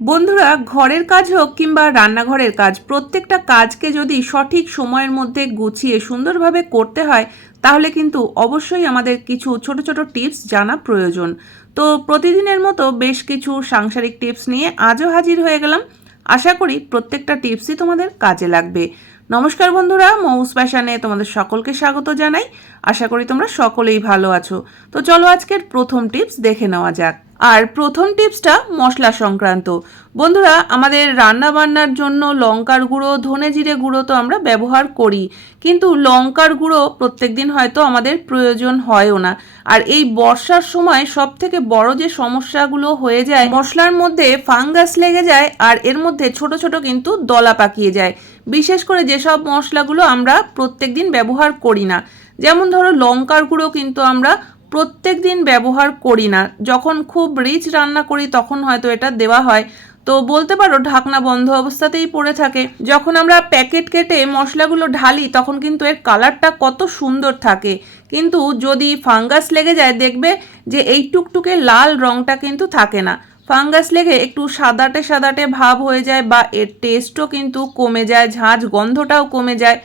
বন্ধুরা, ঘরের কাজ হোক কিংবা রান্নাঘরের কাজ, প্রত্যেকটা কাজকে যদি সঠিক সময়ের মধ্যে গুছিয়ে সুন্দরভাবে করতে হয়, তাহলে কিন্তু অবশ্যই আমাদের কিছু ছোট ছোট টিপস জানা প্রয়োজন। তো প্রতিদিনের মতো বেশ কিছু সাংসারিক টিপস নিয়ে আজও হাজির হয়ে গেলাম। আশা করি প্রত্যেকটা টিপসই তোমাদের কাজে লাগবে। নমস্কার বন্ধুরা, মৌস প্যাশানে তোমাদের সকলকে স্বাগত জানাই। আশা করি তোমরা সকলেই ভালো আছো। তো চলো আজকের প্রথম টিপস দেখে নেওয়া যাক। আর প্রথম টিপসটা মশলা সংক্রান্ত। বন্ধুরা, আমাদের রান্না বান্নার জন্য লঙ্কার গুঁড়ো, ধনে জিরে গুঁড়ো তো আমরা ব্যবহার করি, কিন্তু লঙ্কার গুঁড়ো প্রত্যেক দিন হয়তো আমাদের প্রয়োজন হয়ও না। আর এই বর্ষার সময় সব থেকে বড় যে সমস্যাগুলো হয়ে যায়, মশলার মধ্যে ফাঙ্গাস লেগে যায় আর এর মধ্যে ছোট ছোট কিন্তু দলা পাকিয়ে যায়। বিশেষ করে যেসব মশলাগুলো আমরা প্রত্যেক দিন ব্যবহার করি না। যেমন ধরো, লঙ্কার গুঁড়ো কিন্তু আমরা প্রত্যেক দিন ব্যবহার করি না। যখন খুব রিচ রান্না করি, তখন হয়তো এটা দেওয়া হয়। তো বলতে পারো, ঢাকনা বন্ধ অবস্থাতেই পড়ে থাকে। যখন আমরা প্যাকেট কেটে মশলাগুলো ঢালি, তখন কিন্তু এর কালারটা কত সুন্দর থাকে। কিন্তু যদি ফাঙ্গাস লেগে যায়, দেখবে যে এই টুকটুকে লাল রঙটা কিন্তু থাকে না। ফাঙ্গাস লেগে একটু সাদাটে সাদাটে ভাব হয়ে যায় বা এর টেস্টও কিন্তু কমে যায় ঝাঁঝ গন্ধটাও কমে যায়।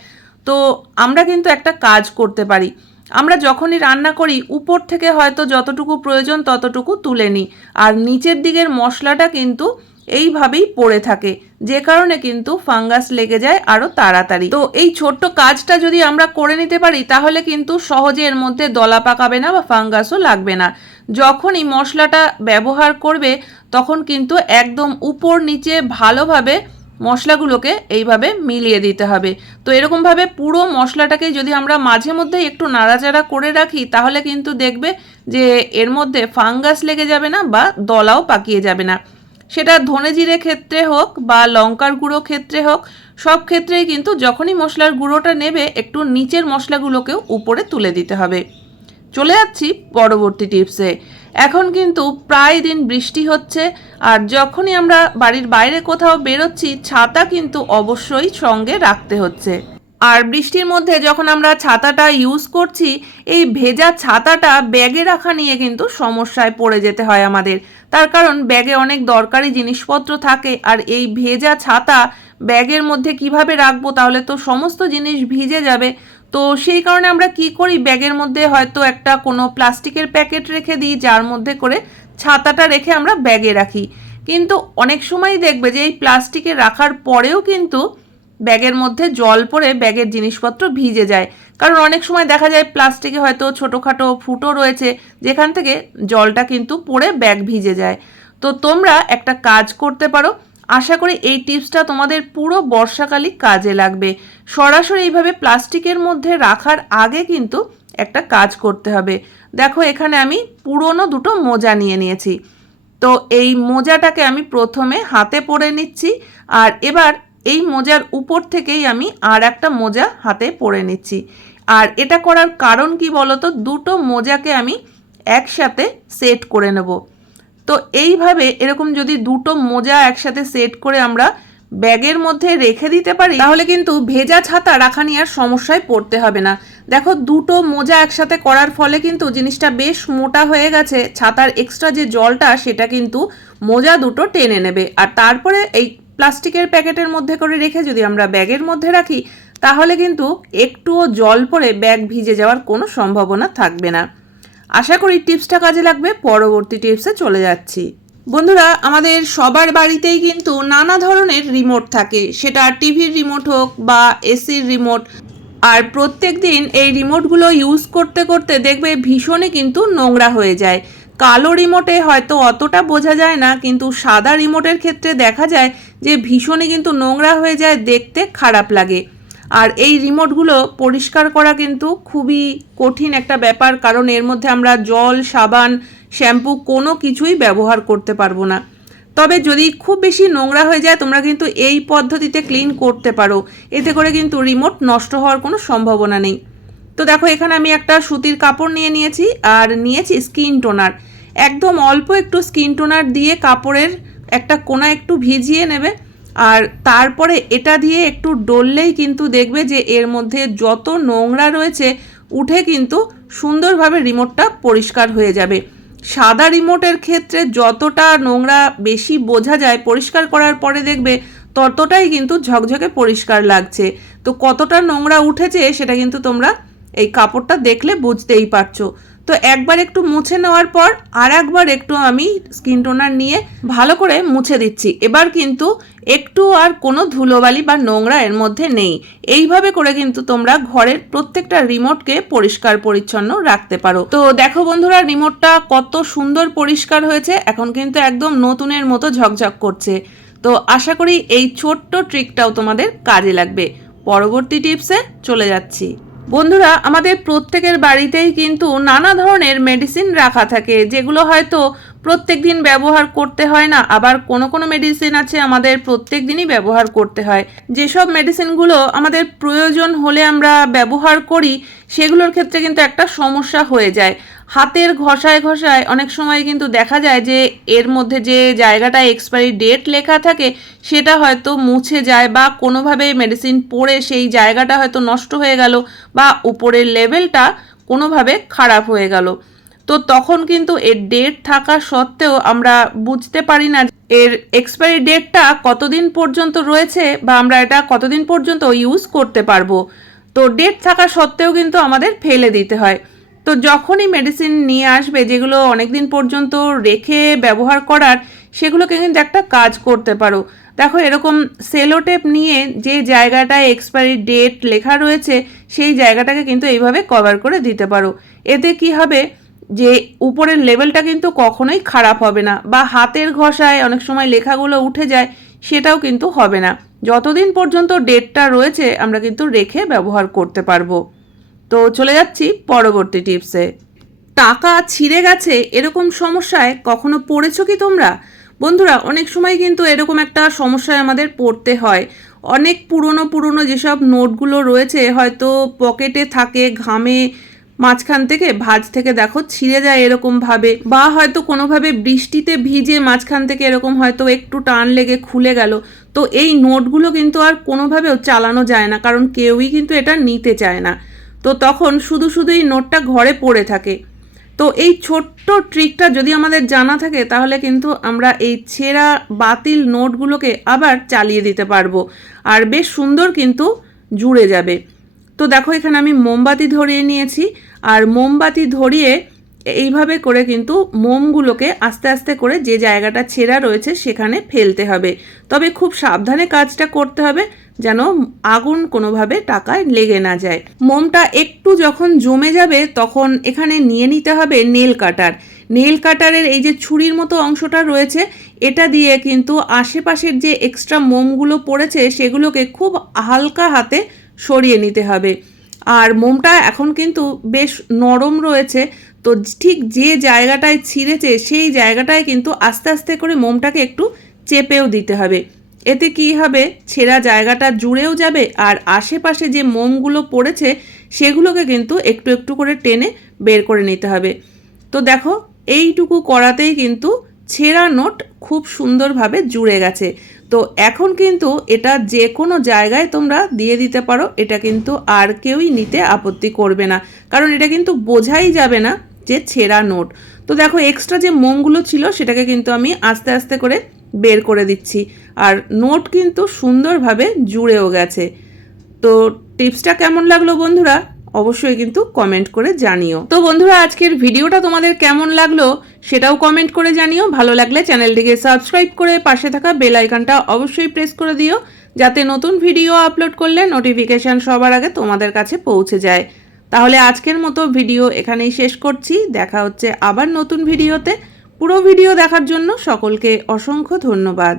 তো আমরা কিন্তু একটা কাজ করতে পারি। আমরা যখনই রান্না করি, উপর থেকে হয়তো যতটুকু প্রয়োজন ততটুকু তুলে নিই। আর নিচের দিকের মশলাটা কিন্তু এইভাবেই পড়ে থাকে, যে কারণে কিন্তু ফাঙ্গাস লেগে যায় আরও তাড়াতাড়ি। তো এই ছোট্ট কাজটা যদি আমরা করে নিতে পারি, তাহলে কিন্তু সহজে এর মধ্যে দলা পাকাবে না বা ফাঙ্গাসও লাগবে না। যখনই মশলাটা ব্যবহার করবে, তখন কিন্তু একদম উপর নিচে ভালোভাবে মশলাগুলোকে এইভাবে মিলিয়ে দিতে হবে। তো এরকমভাবে পুরো মশলাটাকে যদি আমরা মাঝে মধ্যে একটু নাড়াচাড়া করে রাখি, তাহলে কিন্তু দেখবে যে এর মধ্যে ফাঙ্গাস লেগে যাবে না বা দলাও পাকিয়ে যাবে না। সেটা ধনে জিরে ক্ষেত্রে হোক বা লঙ্কার গুঁড়ো ক্ষেত্রে হোক, সব ক্ষেত্রেই কিন্তু যখনই মশলার গুঁড়োটা নেবে, একটু নিচের মশলাগুলোকেও উপরে তুলে দিতে হবে। চলে যাচ্ছি পরবর্তী টিপসে। এখন কিন্তু প্রায় দিন বৃষ্টি হচ্ছে, আর যখনই আমরা বাড়ির বাইরে কোথাও বেরোচ্ছি, ছাতা কিন্তু অবশ্যই সঙ্গে রাখতে হচ্ছে। আর বৃষ্টির মধ্যে যখন আমরা ছাতাটা ইউজ করছি, এই ভেজা ছাতাটা ব্যাগে রাখা নিয়ে কিন্তু সমস্যায় পড়ে যেতে হয় আমাদের। তার কারণ, ব্যাগে অনেক দরকারি জিনিসপত্র থাকে, আর এই ভেজা ছাতা ব্যাগের মধ্যে কীভাবে রাখব তাহলে তো সমস্ত জিনিস ভিজে যাবে। তো সেই কারণে আমরা কি করি? ব্যাগের মধ্যে হয়তো একটা কোনো প্লাস্টিকের প্যাকেট রেখে দিই, যার মধ্যে করে ছাতাটা রেখে আমরা ব্যাগে রাখি। কিন্তু অনেক সময় দেখবে যে এই প্লাস্টিকে রাখার পরেও কিন্তু ব্যাগের মধ্যে জল পড়ে, ব্যাগের জিনিসপত্র ভিজে যায়। কারণ অনেক সময় দেখা যায় প্লাস্টিকে হয়তো ছোটোখাটো ফুটো রয়েছে, যেখান থেকে জলটা কিন্তু পড়ে ব্যাগ ভিজে যায়। তো তোমরা একটা কাজ করতে পারো আশা করি এই টিপসটা তোমাদের পুরো বর্ষাকালই কাজে লাগবে। সরাসরি এইভাবে প্লাস্টিকের মধ্যে রাখার আগে কিন্তু একটা কাজ করতে হবে। দেখো, এখানে আমি পুরনো দুটো মোজা নিয়ে নিয়েছি। তো এই মোজাটাকে আমি প্রথমে হাতে পরে নিচ্ছি আর এবার এই মোজার উপর থেকেই আমি আর একটা মোজা হাতে পরে নিচ্ছি। আর এটা করার কারণ কি বলতো? দুটো মোজাকে আমি একসাথে সেট করে নেব। তো এইভাবে এরকম যদি দুটো মোজা একসাথে সেট করে আমরা ব্যাগের মধ্যে রেখে দিতে পারি, তাহলে কিন্তু ভেজা ছাতা রাখা নিয়ে আর সমস্যায় পড়তে হবে না। দেখো, দুটো মোজা একসাথে করার ফলে কিন্তু জিনিসটা বেশ মোটা হয়ে গেছে। ছাতার এক্সট্রা যে জলটা, সেটা কিন্তু মোজা দুটো টেনে নেবে। আর তারপরে এই প্লাস্টিকের প্যাকেটের মধ্যে করে রেখে যদি আমরা ব্যাগের মধ্যে রাখি, তাহলে কিন্তু একটুও জল পড়ে ব্যাগ ভিজে যাওয়ার কোনো সম্ভাবনা থাকবে না। আশা করি টিপসটা কাজে লাগবে, পরবর্তী টিপসে চলে যাচ্ছি। বন্ধুরা, আমাদের সবার বাড়িতেই কিন্তু নানা ধরনের রিমোট থাকে। সেটা টিভির রিমোট হোক বা এসির রিমোট আর প্রত্যেক দিন এই রিমোটগুলো ইউজ করতে করতে দেখবে ভীষণই কিন্তু নোংরা হয়ে যায়। কালো রিমোটে হয়তো অতটা বোঝা যায় না, কিন্তু সাদা রিমোটের ক্ষেত্রে দেখা যায় যে ভীষণই কিন্তু নোংরা হয়ে যায়, দেখতে খারাপ লাগে। আর এই রিমোটগুলো পরিষ্কার করা কিন্তু খুবই কঠিন একটা ব্যাপার, কারণ এর মধ্যে আমরা জল, সাবান শ্যাম্পু কোনো কিছুই ব্যবহার করতে পারব না। তবে যদি খুব বেশি নোংরা হয়ে যায়, তোমরা কিন্তু এই পদ্ধতিতে ক্লিন করতে পারো। এতে করে কিন্তু রিমোট নষ্ট হওয়ার কোনো সম্ভাবনা নেই। তো দেখো, এখানে আমি একটা সুতির কাপড় নিয়ে নিয়েছি, আর নিয়েছি স্কিন টোনার একদম অল্প একটু স্কিন টোনার দিয়ে কাপড়ের একটা কোনা একটু ভিজিয়ে নেবে। আর তারপরে এটা দিয়ে একটু ডললেই কিন্তু দেখবে যে এর মধ্যে যত নোংরা রয়েছে, উঠে কিন্তু সুন্দরভাবে রিমোটটা পরিষ্কার হয়ে যাবে। সাদা রিমোটের ক্ষেত্রে যতটা নোংরা বেশি বোঝা যায় পরিষ্কার করার পরে দেখবে ততটাই কিন্তু ঝকঝকে পরিষ্কার লাগছে। তো কতটা নোংরা উঠেছে সেটা কিন্তু তোমরা এই কাপড়টা দেখলে বুঝতেই পারছ। তো একবার একটু মুছে নেওয়ার পর আর একবার একটু আমি স্কিন টোনার নিয়ে ভালো করে মুছে দিচ্ছি। এবার কিন্তু একটু আর কোনো ধুলোবালি বা নোংরা এর মধ্যে নেই। এইভাবে করে কিন্তু তোমরা ঘরের প্রত্যেকটা রিমোটকে পরিষ্কার পরিচ্ছন্ন রাখতে পারো। তো দেখো বন্ধুরা রিমোটটা কত সুন্দর পরিষ্কার হয়েছে। এখন কিন্তু একদম নতুনের মতো ঝকঝক করছে। তো আশা করি এই ছোট্ট ট্রিকটাও তোমাদের কাজে লাগবে। পরবর্তী টিপসে চলে যাচ্ছি। বন্ধুরা আমাদের প্রত্যেকের বাড়িতেই কিন্তু নানা ধরনের মেডিসিন রাখা থাকে যেগুলো হয়তো প্রত্যেক দিন ব্যবহার করতে হয় না, আবার কোনো কোনো মেডিসিন আছে আমাদের প্রত্যেক দিনই ব্যবহার করতে হয়। যেসব মেডিসিনগুলো আমাদের প্রয়োজন হলে আমরা ব্যবহার করি, সেগুলোর ক্ষেত্রে কিন্তু একটা সমস্যা হয়ে যায়। হাতের ঘষায় ঘষায় অনেক সময় কিন্তু দেখা যায় যে, এর মধ্যে যে জায়গাটা এক্সপায়ারি ডেট লেখা থাকে, সেটা হয়তো মুছে যায় বা কোনোভাবে মেডিসিন পড়ে সেই জায়গাটা হয়তো নষ্ট হয়ে গেল বা উপরের লেভেলটা কোনোভাবে খারাপ হয়ে গেল। তো তখন কিন্তু এর ডেট থাকা সত্ত্বেও আমরা বুঝতে পারি না এর এক্সপায়ারি ডেটটা কতদিন পর্যন্ত রয়েছে বা আমরা এটা কতদিন পর্যন্ত ইউজ করতে পারব। তো ডেট থাকা সত্ত্বেও কিন্তু আমাদের ফেলে দিতে হয়। তো যখনই মেডিসিন নিয়ে আসবে, যেগুলো অনেক দিন পর্যন্ত রেখে ব্যবহার করার, সেগুলোকে কিন্তু একটা কাজ করতে পারো। দেখো, এরকম সেলোটেপ নিয়ে যে জায়গাটায় এক্সপায়ারি ডেট লেখা রয়েছে, সেই জায়গাটাকে কিন্তু এইভাবে কভার করে দিতে পারো। এতে কি হবে? যে উপরের লেভেলটা কিন্তু কখনোই খারাপ হবে না বা হাতের ঘষায় অনেক সময় লেখাগুলো উঠে যায় সেটাও কিন্তু হবে না। যতদিন পর্যন্ত ডেটটা রয়েছে, আমরা কিন্তু রেখে ব্যবহার করতে পারব। তো চলে যাচ্ছি পরবর্তী টিপসে। টাকা ছিঁড়ে গেছে এরকম সমস্যায় কখনো পড়েছো কি তোমরা? বন্ধুরা, অনেক সময় কিন্তু এরকম একটা সমস্যায় আমাদের পড়তে হয়। অনেক পুরনো পুরনো যেসব নোটগুলো রয়েছে, হয়তো পকেটে থাকে, ঘামে মাঝখান থেকে ভাঁজ থেকে দেখো ছিঁড়ে যায় এরকমভাবে, বা হয়তো কোনোভাবে বৃষ্টিতে ভিজে মাঝখান থেকে এরকম হয়তো একটু টান লেগে খুলে গেল। তো এই নোটগুলো কিন্তু আর কোনোভাবেও চালানো যায় না, কারণ কেউই কিন্তু এটা নিতে চায় না। তো তখন শুধু শুধু এই নোটটা ঘরে পড়ে থাকে। তো এই ছোট্ট ট্রিকটা যদি আমাদের জানা থাকে, তাহলে কিন্তু আমরা এই ছেঁড়া বাতিল নোটগুলোকে আবার চালিয়ে দিতে পারব। আর বেশ সুন্দর কিন্তু জুড়ে যাবে। তো দেখো, এখানে আমি মোমবাতি ধরিয়ে নিয়েছি। আর মোমবাতি ধরিয়ে এইভাবে করে কিন্তু মোমগুলোকে আস্তে আস্তে করে যে জায়গাটা ছেঁড়া রয়েছে সেখানে ফেলতে হবে। তবে খুব সাবধানে কাজটা করতে হবে যেন আগুন কোনোভাবে টাকায় লেগে না যায়। মোমটা একটু যখন জমে যাবে তখন এখানে নিয়ে নিতে হবে নেল কাটার। নেল কাটারের এই যে ছুরির মতো অংশটা রয়েছে, এটা দিয়ে কিন্তু আশেপাশের যে এক্সট্রা মোমগুলো পড়েছে সেগুলোকে খুব হালকা হাতে সরিয়ে নিতে হবে। আর মোমটা এখন কিন্তু বেশ নরম রয়েছে। তো ঠিক যে জায়গাটায় ছিঁড়েছে, সেই জায়গাটায় কিন্তু আস্তে আস্তে করে মোমটাকে একটু চেপেও দিতে হবে। এতে কি হবে? ছেঁড়া জায়গাটা জুড়েও যাবে আর আশেপাশে যে মোমগুলো পড়েছে, সেগুলোকে কিন্তু একটু একটু করে টেনে বের করে নিতে হবে। তো দেখো, এইটুকু করাতেই কিন্তু ছেঁড়া নোট খুব সুন্দরভাবে জুড়ে গেছে। তো এখন কিন্তু এটা যে কোনো জায়গায় তোমরা দিয়ে দিতে পারো, এটা কিন্তু আর কেউই নিতে আপত্তি করবে না। কারণ এটা কিন্তু বোঝাই যাবে না যে ছেঁড়া নোট। তো দেখো এক্সট্রা যে মোমগুলো ছিল, সেটাকে কিন্তু আমি আস্তে আস্তে করে বের করে দিচ্ছি। আর নোট কিন্তু সুন্দরভাবে জুড়েও গেছে। তো টিপসটা কেমন লাগল বন্ধুরা? অবশ্যই কিন্তু কমেন্ট করে জানিও। তো বন্ধুরা, আজকের ভিডিওটা তোমাদের কেমন লাগল সেটাও কমেন্ট করে জানিও। ভালো লাগলে চ্যানেলটিকে সাবস্ক্রাইব করে পাশে থাকা বেল আইকনটা অবশ্যই প্রেস করে দিও, যাতে নতুন ভিডিও আপলোড করলে নোটিফিকেশান সবার আগে তোমাদের কাছে পৌঁছে যায়। তাহলে আজকের মতো ভিডিও এখানেই শেষ করছি। দেখা হচ্ছে আবার নতুন ভিডিওতে পুরো ভিডিও দেখার জন্য সকলকে অসংখ্য ধন্যবাদ।